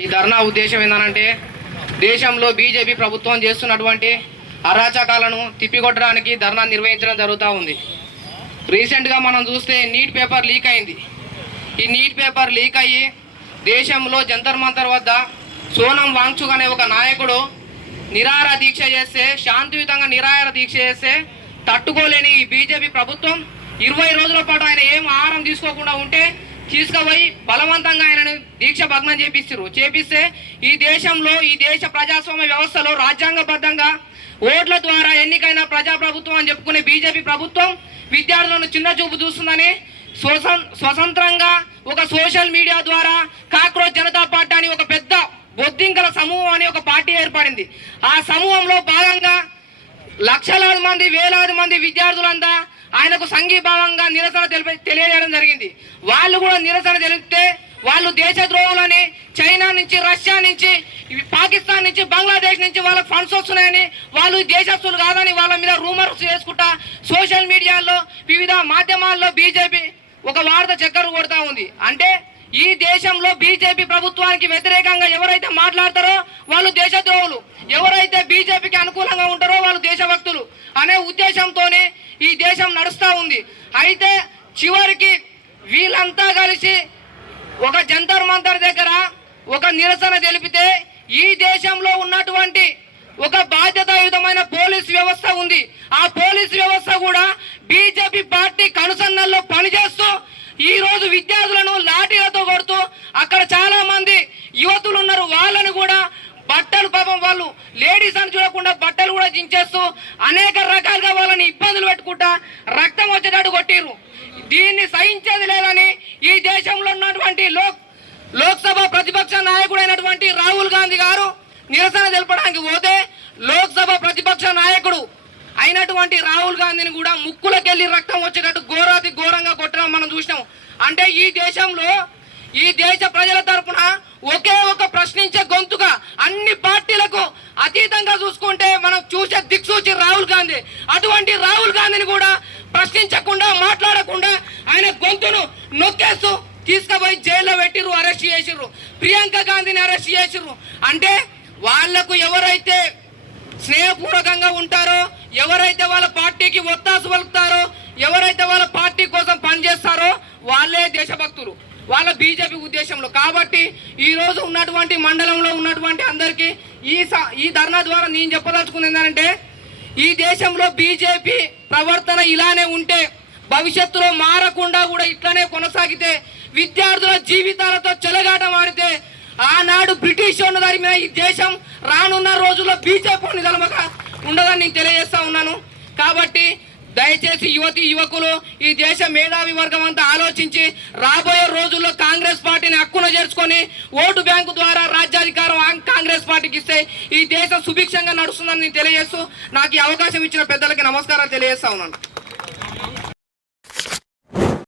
ఈ ధర్నా ఉద్దేశం ఏంటంటే దేశంలో బీజేపీ ప్రభుత్వం చేస్తున్నటువంటి అరాచకాలను తిప్పికొట్టడానికి ధర్నా నిర్వహించడం జరుగుతూ ఉంది. రీసెంట్గా మనం చూస్తే నీట్ పేపర్ లీక్ అయింది. ఈ నీట్ పేపర్ లీక్ అయ్యి దేశంలో జంతర్ మంతర్ వద్ద సోనం వాంగ్చుక్ అనే ఒక నాయకుడు నిరాహార దీక్ష చేస్తే, శాంతియుతంగా నిరాహార దీక్ష చేస్తే తట్టుకోలేని ఈ బీజేపీ ప్రభుత్వం 20 రోజుల పాటు ఆయన ఏం ఆహారం తీసుకోకుండా ఉంటే తీసుకుపోయి బలవంతంగా ఆయనను దీక్ష భగ్నం చేపిస్తే ఈ దేశంలో, ఈ దేశ ప్రజాస్వామ్య వ్యవస్థలో రాజ్యాంగబద్ధంగా ఓట్ల ద్వారా ఎన్నికైన ప్రజాప్రభుత్వం అని చెప్పుకునే బీజేపీ ప్రభుత్వం విద్యార్థులను చిన్న చూపు చూస్తుందని స్వతంత్రంగా ఒక సోషల్ మీడియా ద్వారా కాక్రోచ్ జనతా పార్టీ అని ఒక పెద్ద బొద్దింకల సమూహం అని ఒక పార్టీ ఏర్పడింది. ఆ సమూహంలో భాగంగా లక్షలాది మంది, వేలాది మంది విద్యార్థులంతా ఆయనకు సంఘీభావంగా నిరసన తెలియజేయడం జరిగింది. వాళ్ళు కూడా నిరసన తెలిపితే వాళ్ళు దేశద్రోహులని, చైనా నుంచి, రష్యా నుంచి, పాకిస్తాన్ నుంచి, బంగ్లాదేశ్ నుంచి వాళ్ళకి ఫండ్స్ వస్తున్నాయని, వాళ్ళు దేశస్తులు కాదని వాళ్ళ మీద రూమర్స్ చేసుకుంటా సోషల్ మీడియాలో వివిధ మాధ్యమాల్లో బీజేపీ ఒక వార్త చక్కరు కొడతా ఉంది. అంటే ఈ దేశంలో బీజేపీ ప్రభుత్వానికి వ్యతిరేకంగా ఎవరైతే మాట్లాడతారో వాళ్ళు దేశద్రోహులు, ఎవరైతే బీజేపీకి అనుకూలంగా ఉంటారో వాళ్ళు దేశభక్తులు అనే ఉద్దేశంతోనే ఈ దేశం నడుస్తూ ఉంది. అయితే చివరికి వీళ్ళంతా కలిసి ఒక జంతర్ మంతర్ దగ్గర ఒక నిరసన తెలిపితే ఈ దేశంలో ఉన్నటువంటి ఒక బాధ్యతాయుతమైన పోలీస్ వ్యవస్థ ఉంది. ఆ పోలీస్ వ్యవస్థ కూడా బీజేపీ పార్టీ కనుసన్నల్లో పనిచేస్తూ ఈ రోజు విద్యార్థులను లాఠీలతో కొడుతూ, అక్కడ చాలా మంది యువతులు ఉన్నారు, వాళ్ళని కూడా బట్టలు, పాపం వాళ్ళు లేడీస్ అని చూడకుండా బట్టలు కూడా దించేస్తూ అనేక రకాలుగా వాళ్ళని ఇబ్బందులు పెట్టుకుంటా రక్తం వచ్చేటట్టు కొట్టిర్రు. దీన్ని సహించేది లేదని ఈ దేశంలో ఉన్నటువంటి లోక్సభ ప్రతిపక్ష నాయకుడైనటువంటి రాహుల్ గాంధీ గారు నిరసన తెలపడానికి పోతే లోక్సభ ప్రతిపక్ష నాయకుడు అయినటువంటి రాహుల్ గాంధీని కూడా ముక్కులకెళ్ళి రక్తం వచ్చేటట్టు ఘోరాతి ఘోరంగా కొట్టడం మనం చూసినాం. అంటే ఈ దేశంలో, ఈ దేశ ప్రజల తరఫున ఒకే ఒక ప్రశ్నించే గొంతుగా అన్ని పార్టీలకు అతీతంగా చూసుకుంటే మనం చూసే దిక్సూచి రాహుల్ గాంధీ. అటువంటి రాహుల్ గాంధీని కూడా ప్రశ్నించకుండా, మాట్లాడకుండా ఆయన గొంతును నొక్కేస్తూ తీసుకుపోయి జైల్లో పెట్టిర్రు, అరెస్ట్ చేసిర్రు. ప్రియాంక గాంధీని అరెస్ట్ చేసిర్రు. అంటే వాళ్లకు ఎవరైతే స్నేహపూర్వకంగా ఉంటారో, ఎవరైతే వాళ్ళ పార్టీకి ఒత్తాసు పలుకుతారో, ఎవరైతే వాళ్ళ పార్టీ కోసం పనిచేస్తారో వాళ్ళే దేశభక్తులు, వాళ్ళ బీజేపీ ఉద్దేశంలో. కాబట్టి ఈ రోజు ఉన్నటువంటి మండలంలో ఉన్నటువంటి అందరికీ ఈ ధర్నా ద్వారా నేను చెప్పదలుచుకుంది ఏంటంటే, ఈ దేశంలో బీజేపీ ప్రవర్తన ఇలానే ఉంటే, భవిష్యత్తులో మారకుండా కూడా ఇట్లానే కొనసాగితే, విద్యార్థుల జీవితాలతో చెలగాటం ఆడితే ఆనాడు బ్రిటిష్ ఉన్నదాని మీద ఈ దేశం రానున్న రోజుల్లో బీజేపీ నిలమక ఉండదని నేను తెలియజేస్తా ఉన్నాను. కాబట్టి దయచేసి యువకులు, ఈ దేశ మేధావి వర్గం అంతా ఆలోచించి రాబోయే రోజుల్లో కాంగ్రెస్ పార్టీని హక్కున చేర్చుకొని ఓటు బ్యాంకు ద్వారా రాజ్యాధికారం కాంగ్రెస్ పార్టీకి ఇస్తే ఈ దేశం సుభిక్షంగా నడుస్తుందని నేను తెలియజేస్తూ నాకు ఈ అవకాశం ఇచ్చిన పెద్దలకి నమస్కారాలు తెలియజేస్తా ఉన్నాను.